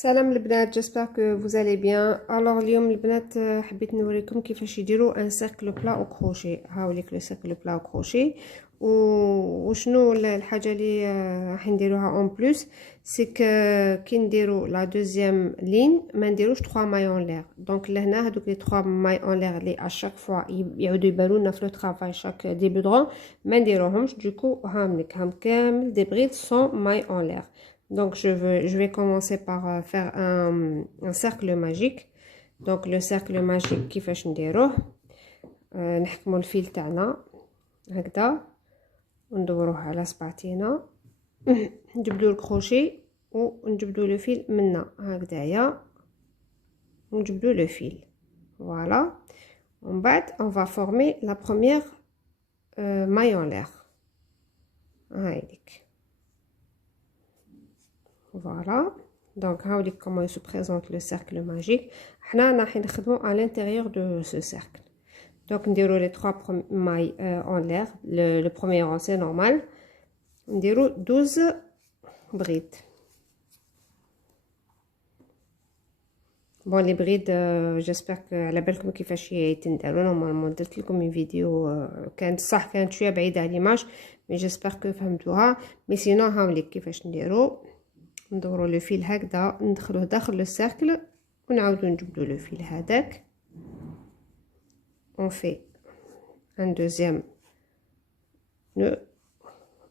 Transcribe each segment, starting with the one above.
Salam les bnat, j'espère que vous allez bien. Alors اليوم البنات حبيت نوريكم كيفاش يديروا un cercle plat au crochet. هاوليك le cercle plat au crochet وشنو الحاجه اللي راح نديروها en plus c'est que كي نديروا la deuxième ligne ما نديروش 3 mailles en l'air. Donc لهنا هذوك les 3 mailles en l'air اللي à chaque fois يعودوا يبانوا لنا في le travail chaque début de rang ما نديروهمش. Du coup هام كامل des brides sans mailles en l'air. Donc je vais commencer par faire un cercle magique. Donc le cercle magique كيفاش نديروه نحكموا الفيل تاعنا هكذا وندوروه على سبعتينا نجبدوا الكروشي ونجبدوا لو فيل منا هكذايا ونجبدوا لو فيل فوالا. ومن بعد on va former la première maille en l'air هايليك. Voilà, donc هاوليك comment il se présente le cercle magique. حنا راح نخدمو à l'intérieur de ce cercle. Donc نديرو les 3 mailles en l'air. Le premier rang c'est normal. نديرو 12 brides. Bon les brides j'espère que على بالكم كيفاش يتنداروا. نورمالمون درت لكم فيديو كانت صح كانت شويه بعيده على ليماج مي جيسبر كو فهمتوها. مي سينو هاوليك كيفاش نديرو ندورو لو فيل هكذا ندخلوه داخل لو سيركل ونعاودو نجبدو لو فيل هذاك. on fait un deuxième nœud,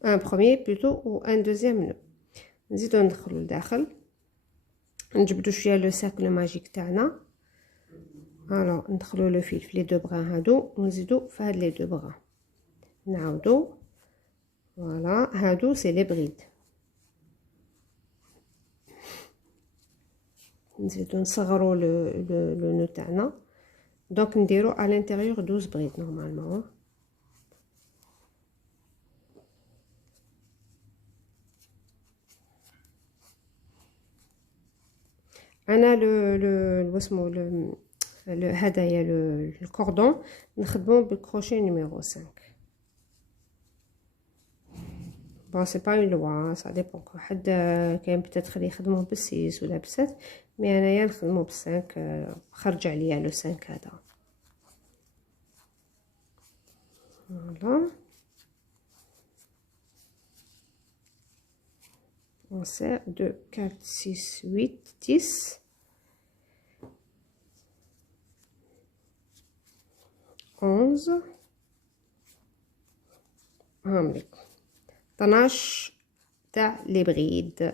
un premier plutôt ou un deuxième nœud. نزيدو ندخلو لداخل نجبدو شويه لو سيركل ماجيك تاعنا. الو ندخلو لو فيل في لي دو بغا هادو ونزيدو في هاد لي دو بغا نعاودو فوالا. هادو سي لي بريد. نزيدو نصغرو لو نو تاعنا. دونك نديرو à l'intérieur 12 brides normalement. انا لو اسمو هدايا الكوردون نخدمو بالكروشي نيميرو 5. bon c'est pas une loi ça dépend. واحد كاين بتاتخ يخدموه بالسيس ولا بسات مي انايا نخدمو بالسانك خرج عليا لو 5 هذا. فوالا on sert 2 4 6 8 10 11 هامليك 12 تاع لي بريد.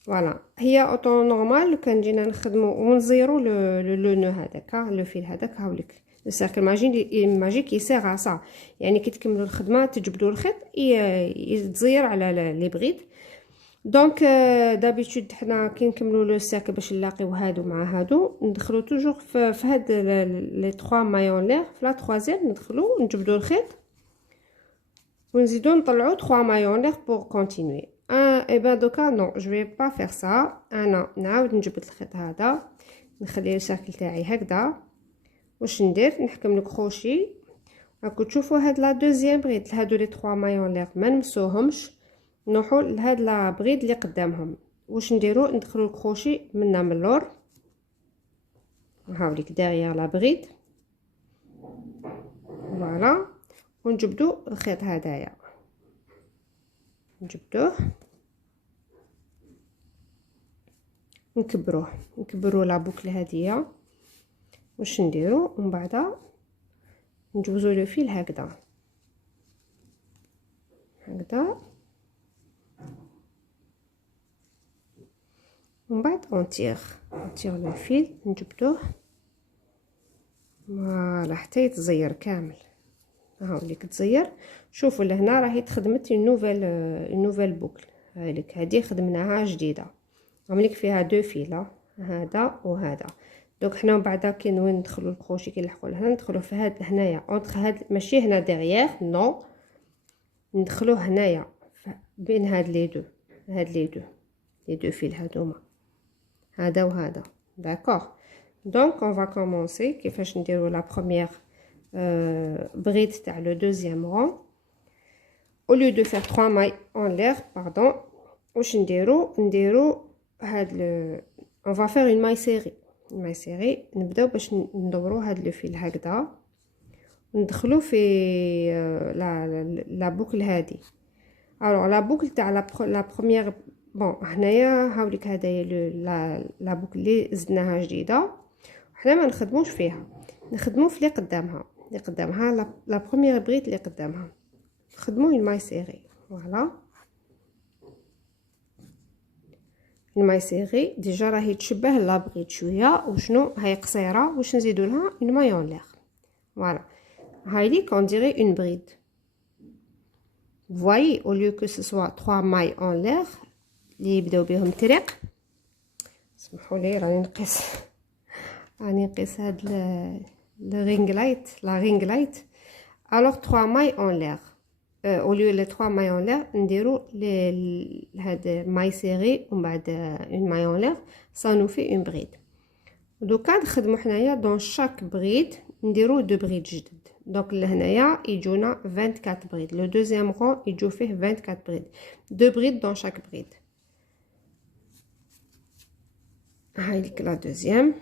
فوالا هي اوتو نورمال كان جينا نخدمو ونزيرو لو نو هذاك لو فيل هذاك هاوليك لو سيركل ماجيك يسير على صا. يعني كي تكملوا الخدمه تجبدوا الخيط يتزير على لي بريد. دونك دابيتود حنا كي نكملوا لو سيركل باش نلاقيو هادو مع هادو ندخلو توجور في هاد لي 3 مايون لير في لا تروازيام ندخلو نجبدوا الخيط ونزيدو نطلعو 3 مايون لير بور كونتينيي. et ben دوكا نو جو في با فير سا. انا نعاود نجبد الخيط هذا نخلي السيركل تاعي هكذا. واش ندير نحكم الكروشي راكو تشوفوا هاد لا دوزيام بريد هادو لي 3 مايون لير ما نمسوهمش نروحوا لهاد لا بريد اللي قدامهم. واش نديرو ندخلو الكروشي منا من اللور هاوليك داريير لا بريد فوالا ونجبدو الخيط هدايا نجبدوه نكبرو لا بوكل هاديه. واش نديرو ومن بعد نجوزو لو فيل هكذا ومن بعد نطير لو فيل نجبدوه فوالا حتى يتزير كامل. هاوليك تزير. شوفوا لهنا راهي تخدمت نوفيل بوكل هذيك هذه خدمناها جديده عمليك فيها دو فيلا هذا وهذا. دونك حنا من بعد كي وين ندخلوا الكروشي كي نلحقوا لهنا ندخلوا في هاد هنايا اونتر هاد ماشي هنا ديغيير نو ندخلوه هنايا بين هاد لي دو فيل هادوما هذا وهذا داكوغ. دونك اون فا كومونسي كيفاش نديروا لا بروميير bride تاع le deuxième rang. Au lieu de faire 3 mailles en l'air, pardon, واش نديرو هاد on va faire une maille serrée. Une maille serrée. نبداو باش ندورو هاد لو فيل هكذا وندخلو في لا بوكل هادي. alors la boucle تاع la première bon هنايا هاوليك هدايا لا بوكل اللي زدناها جديده حنا ما نخدموش فيها نخدمو في اللي قدامها لا بروميير بريد اللي قدامها نخدمو une maille serrée. voilà une maille serrée ديجا راهي تشبه لا بريد شويه وشنو هي قصيره واش نزيدو لها une maille en l'air. voilà هاي ليك on dirait une bride. vous voyez au lieu que ce soit 3 mailles en l'air اللي يبداو بهم طريق. سمحوا لي راني نقيس هاد le ring light, la ring light. alors 3 mailles en l'air. au lieu les 3 mailles en l'air نديرو هاد maille serrée ومن بعد une maille en l'air ça nous fait une bride. دوكا نخدمو حنايا dans chaque bride نديرو 2 بريد جدد. دونك لهنايا يجونا 24 بريد. لو دوزيام رون يجو فيه 24 بريد 2 بريد dans chaque bride. هاي ليك لا دوزيام.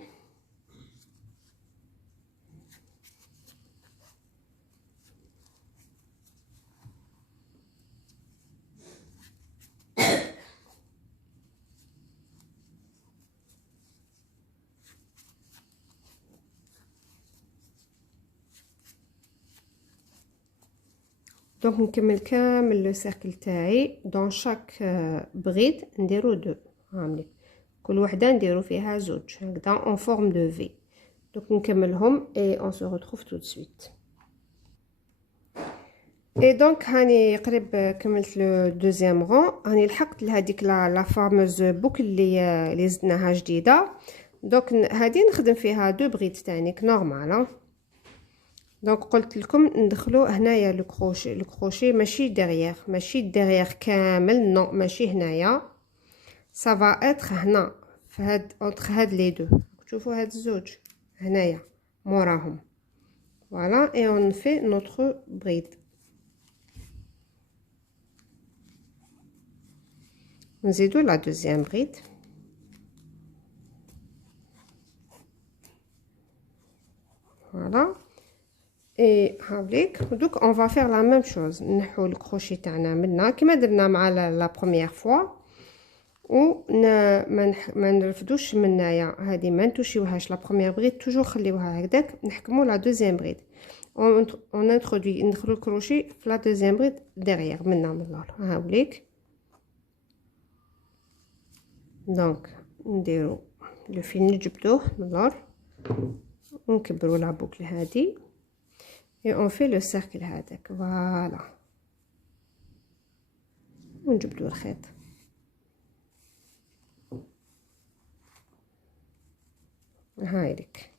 دونك نكمل كامل لو سيركل تاعي دون شاك بريد نديرو 2 هامليك كل وحده نديرو فيها زوج هكذا اون فورم دو في. دونك نكملهم اي اون سو ريتروف تو سويت. اي دونك هاني قريب كملت لو دوزيام رون هاني لحقت لهاديك لا فاموز بوكل اللي زدناها جديده. دونك هادي نخدم فيها 2 بريد تانيك نورمال. دونك قلت لكم ندخلو هنايا لو كروشي ماشي ديغيير كامل نو ماشي هنايا ça va être هنا في هاد entre هاد لي دو تشوفوا هاد الزوج هنايا موراهم. voilà et on fait notre bride. نزيدو لا دوزيام بريد. voilà et هاوليك دوك on va faire la même chose. نحو الكروشي تاعنا منا كما درنا مع لا بروميير فوا و ما نرفدوش منايا هذه ما نتوشيوهاش لا بروميير بريد توجور خليوها هكذاك نحكموا لا دوزيام بريد on introduit ندخلو الكروشي في لا دوزيام بريد ديغيير منا من اللور. هاوليك دونك نديرو لو فيل نجبدوه من اللور ونكبروا لا بوكل هذه et on fait le cercle هذاك. voilà ونجبدو الخيط. هاي لك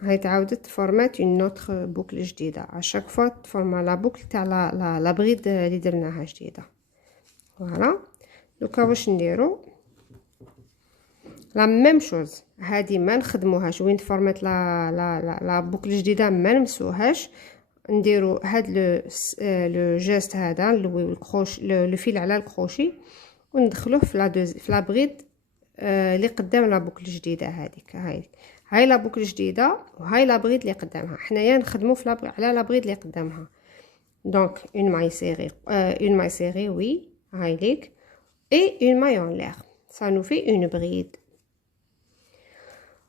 هاي تعاودت فورمات اون نوتر بوكل جديده اشاك فوا تفورما لا بوكل تاع لا بريد اللي درناها جديده. فوالا دوكا واش نديرو لا ميم شوز هادي ما نخدموهاش وين فورمات لا بوكل جديده ما نمسوهاش نديرو هاد لو جيست هذا الكروش لو فيل على الكروشي وندخلوه في لا بريد اللي قدام لا بوكل الجديده هذيك. هاي لا بوكل الجديده وهاي لا بريد اللي قدامها حنايا نخدموا على لا بريد اللي قدامها. دونك اون ماي سيري وي هاي ليك اي اون ماي اون لير ça nous fait une bride.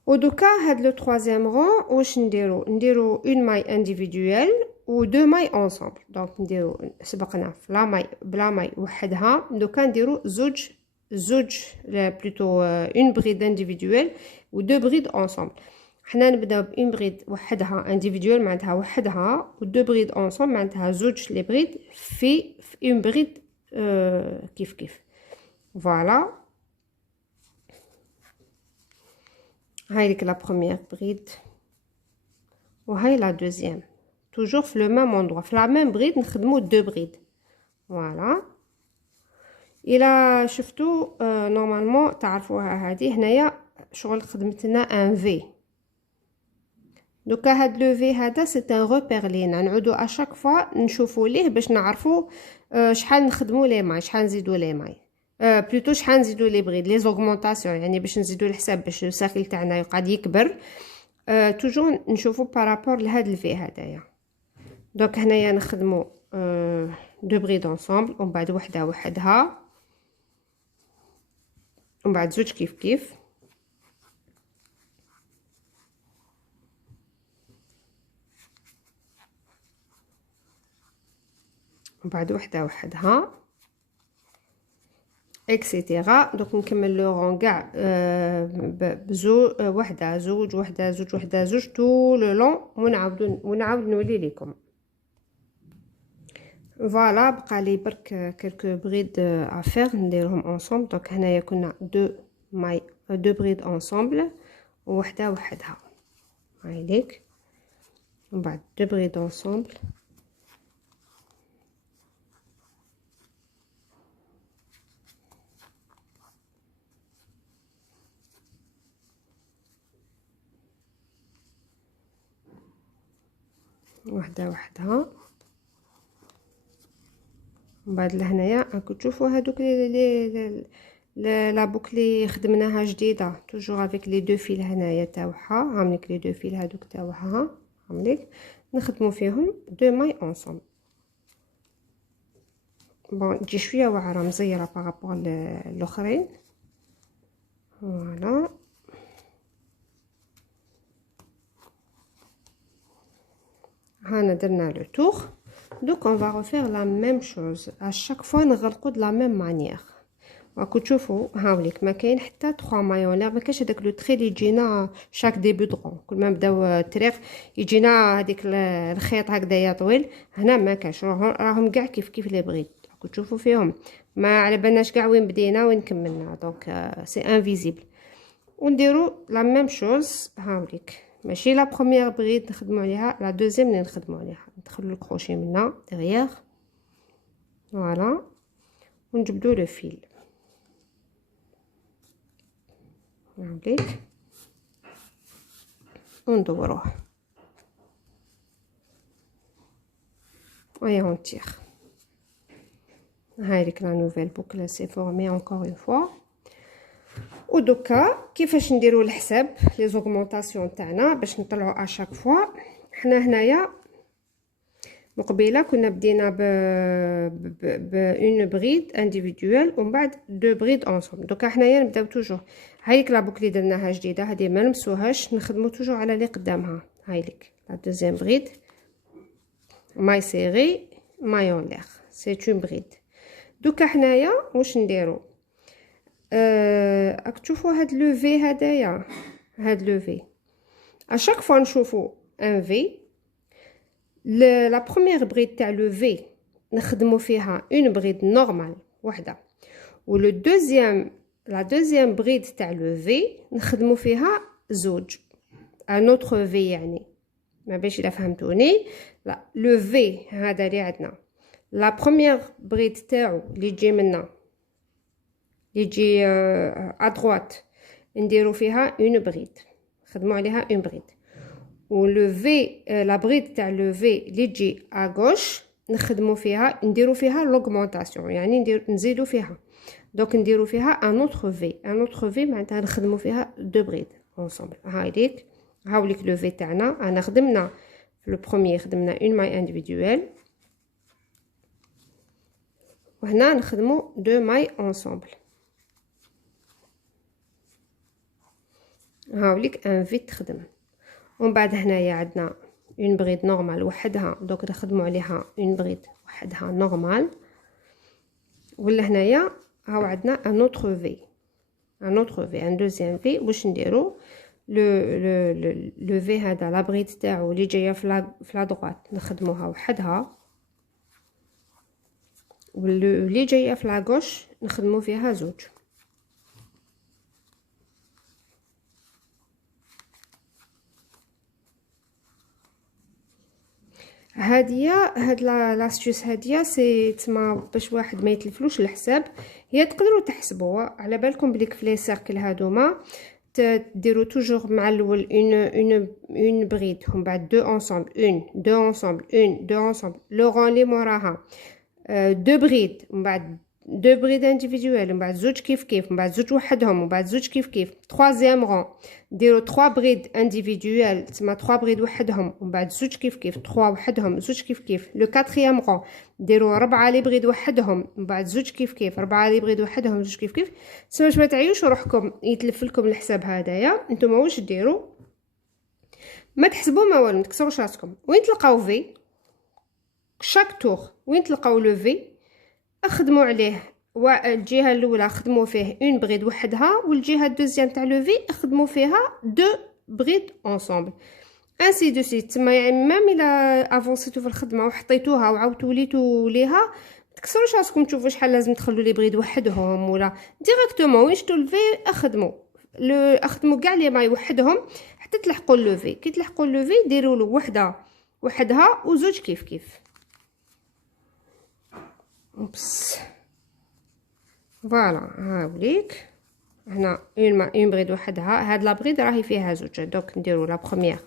ودوكا هاد لو troisième rang واش نديرو اون ماي individuelle و دو ماي انصامبل. دونك نديرو سبقنا في لا ماي بلا ماي وحدها دوكا نديرو زوج بلوتو اون بريد individuelle و دو بريد انصامبل. حنا نبداو بون بريد وحدها individuelle معناتها وحدها و دو بريد انصامبل معناتها زوج لي بريد في اون بريد كيف فوالا. هاي ليك لا بروميير بريد وهاي لا دوزيام توجور في لو ميم اندروا في لا ميم بريد نخدمو دو بريد. فوالا الى شفتو نورمالمون تعرفوها هذه هنايا شغل خدمتنا ان في. دوكا هاد لو في هذا سي ان روبير لينا نعودو اشاك فوا نشوفو ليه باش نعرفو شحال نخدمو لي ماي شحال نزيدو لي ماي. بلوتو شحال نزيدو لي بريد لي زوغمونطاسيون، يعني باش نزيدو الحساب باش الساكل تاعنا يقعد يكبر. توجور نشوفو بارابور لهاد الفي هدايا. دونك هنايا نخدمو دو بريد انصامبل، ومن بعد وحده وحدها، ومن بعد زوج كيف كيف، ومن بعد وحده وحدها اكسيتيرا. دونك نكمل لو رون كاع بزو وحده زوج وحده زوج وحده زوج تو لو لون، ونعاود نولي لكم. فوالا بقى لي برك كلكو بريد افير نديرهم انصومبل. دونك هنايا كنا دو بريد انصومبل ووحده وحدها، هاي ليك، ومن بعد دو بريد انصومبل وحده وحدها. من بعد لهنايا راكم تشوفوا هادوك لي لا بوكلي خدمناها جديده توجور افيك لي دو فيل هنايا تاعها، هامليك لي دو فيل هادوك تاعها، هامليك نخدموا فيهم دو ماي انصومبل. بون تجي شويه واعره مزيره بارابور الاخرين. فوالا هانا درنا لو تور. دوك اون فا ريفير لا ميم شوز ا شاك فوا نغلقوا دو لا ميم مانيير. راكو تشوفوا هاوليك ما كاين حتى 3 مايون، لا ما كاينش هذاك لو تري اللي يجينا شاك ديبي درون كل ما نبداو التريق يجينا هذيك الخيط هكذايا طويل. هنا ما كاش، راهم كاع كيف كيف لي بغيت. راكو تشوفوا فيهم ما على بالناش كاع وين بدينا وين كملنا، دونك سي انفيزيبل. ونديروا لا ميم شوز هاوليك، ماشي لا بروميير بريد نخدموا عليها، لا دوزيام اللي نخدموا عليها. ندخلوا الكروشي منا ديغيير، فوالا، ونجبدوا لو فيل هاوليك وندوروه et on tire. هاي ليك لا نوفيل بوكل سي فورمي encore une fois. ودوكا كيفاش نديروا الحساب لي زوغمونطاسيون تاعنا باش نطلعوا اشاك فوا. حنا هنايا مقبيله كنا بدينا ب اون بريد انديفيدويل ومن بعد دو بريد انصومبل. دوكا حنايا نبداو توجور هايليك لا بوكلي درناها جديده، هذه ما نمسوهاش، نخدموا توجور على اللي قدامها. هايليك لا دوزيام بريد ماي سيري مايون لير سي اون بريد. دوكا حنايا واش نديرو؟ راك تشوفوا هاد لو في هدايا، هاد لو في اشاك فوا نشوفوا ان في لا بروميير بريد تاع لو في نخدموا فيها اون بريد نورمال وحده، ولو دوزيام لا دوزيام بريد تاع لو في نخدموا فيها زوج ان اوتر في. يعني ما باش الا فهمتوني، لا لو في هذا اللي عندنا لا بروميير بريد تاعو اللي تجي منا يجي ا دروات نديرو فيها اون بريد، نخدموا عليها اون بريد. ولو في لا بريد تاع لو في اللي تجي ا غوش نخدموا فيها نديرو فيها لوغمونطاسيون، يعني نزيدو فيها. دونك نديرو فيها ان اوتر في، ان اوتر في معناتها نخدموا فيها دو بريد انصومبل. هايليك هاوليك لو في تاعنا. انا خدمنا في لو بروميير خدمنا اون ماي انديفيدويل، وهنا نخدموا دو ماي انصومبل. هاوليك ان في تخدم. ومن بعد هنايا عندنا اون بريد نورمال وحدها، دوك نخدموا عليها اون بريد وحدها نورمال. ولا هنايا هاو عندنا ان اوتر في، ان اوتر في ان دوزيام في. واش نديرو؟ لو في هذا لا بريد تاعو اللي جايه في لا دروات نخدموها وحدها، واللي جايه في لا غوش نخدمو فيها زوج. هاد لاستيوس هاديه سي تما باش واحد ما يتلفلوش الحساب. هي تقدروا تحسبوا على بالكم بليك في لي سيركل هادوما تديروا توجور مع الاول اون بريد ومن بعد دو انصومبل اون دو انصومبل اون دو انصومبل لو رون لي موراها دو بريد ومن بعد دو بريد انديفيدوال من بعد زوج كيف كيف من بعد زوج وحدهم من بعد زوج كيف كيف. تخوازيام رون نديرو 3 بريد انديفيدوال تسمى 3 بريد وحدهم ومن بعد زوج كيف كيف 3 وحدهم زوج كيف كيف. لو كاتريام رون نديرو 4 لي بريد وحدهم من بعد زوج كيف كيف 4 لي بريد وحدهم زوج كيف كيف. تسمى باش ما تعيوش روحكم يتلف لكم الحساب هذايا. نتوما واش ديروا ما تحسبوا ما والو، ما تكسروش راسكم. وين تلقاو في شاك تور وين تلقاو لو في اخدموا عليه، والجهه الاولى خدموا فيه اون بريد وحدها والجهه الدوزيام تاع لو في اخدموا فيها دو بريد انصومبل انسي دو سيت. تما يعني ميم الا افونسيتو في الخدمه وحطيتوها وعاودتوا وليتوا ليها تكسروش راسكم تشوفوا شحال لازم تخلوا لي بريد وحدهم ولا ديريكتومون وين شتو الفي اخدموا كاع لي ماي وحدهم حتى تلحقوا لوفي. كي تلحقوا لوفي ديروا له وحده وحدها وزوج كيف كيف. اوبس فوالا ها وليك هنا اون بريد وحدها. هاد لا بريد راهي فيها زوج دوك نديروا لا بروميير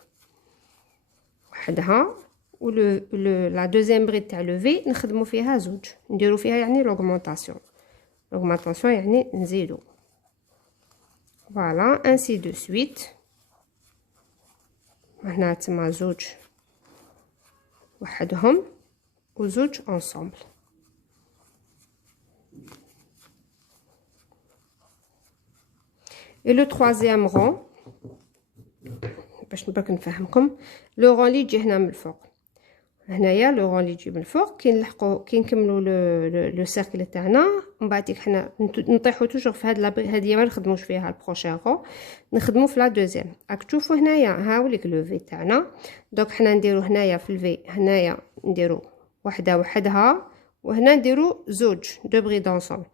وحدها و لا دوزيام بريد تاع لوفي نخدموا فيها زوج نديروا فيها يعني لوغمونطاسيون يعني نزيدوا فوالا انسي دو سويت. هنا تما زوج وحدهم وزوج انصومبل. et le troisième rang باش نبقى نفهمكم لو رون اللي يجي هنا من الفوق. هنايا لو رون اللي يجي من الفوق كي نلحقوا كي نكملوا لو سيركل تاعنا من بعد حنا نطيحوا توجور في هذه ما نخدموش فيها البروشين رون نخدموا في لا دوزيام. راك تشوفوا هنايا هاوليك لو في تاعنا دونك حنا نديروا هنايا في الفي هنايا نديروا وحده وحدها وهنا نديروا زوج دو بريد انصومبل.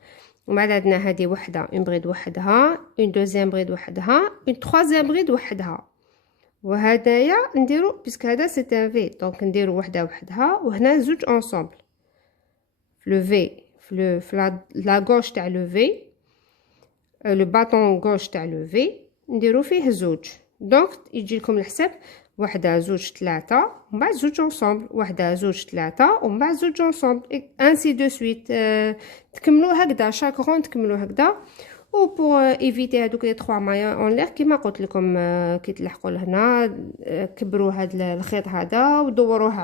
ومن بعد عندنا هذه وحده اون بريد وحدها اون دوزيام بريد وحدها اون تروازيام بريد وحدها. وهدايا نديرو باسكو هذا سي ان في دونك نديرو وحده وحدها وهنا زوج انصومبل في لو في لا غوش تاع لو في لو باطون غوش تاع لو في نديرو فيه زوج. دونك يجي لكم الحساب وحده زوج ثلاثه ومن بعد زوج انصومبل وحده زوج ثلاثه ومن بعد زوج انصومبل انسي دو سويت. تكملوا هكذا شاك رون تكملوا هكذا. و بور ايفيتي هذوك لي 3 مايا اون لير كيما قلت لكم كي تلحقوا لهنا كبروا هذا الخيط هذا ودوروه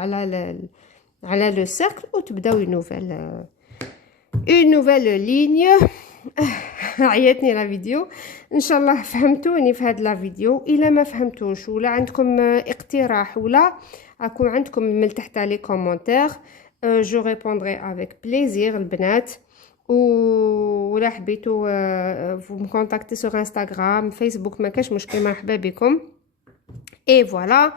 على لو سيركل وتبداو اون نوفيل ليني. عيطني لا فيديو. ان شاء الله فهمتوني في هذا لا فيديو. الا ما فهمتوش ولا عندكم اقتراح ولا راكم عندكم من تحت لي كومونتير جو ريبوندري افيك بليزير البنات. ولا حبيتوا مكونتاكتي سور انستغرام فيسبوك ما كاش مشكل مرحبا بكم. اي فوالا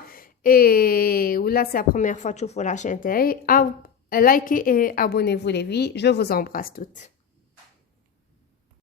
اي ولا سي لا بروميير فوا تشوفوا لا شين تاعي او لايكي اي ابونيفو لي في. جو فوز امبراس توت.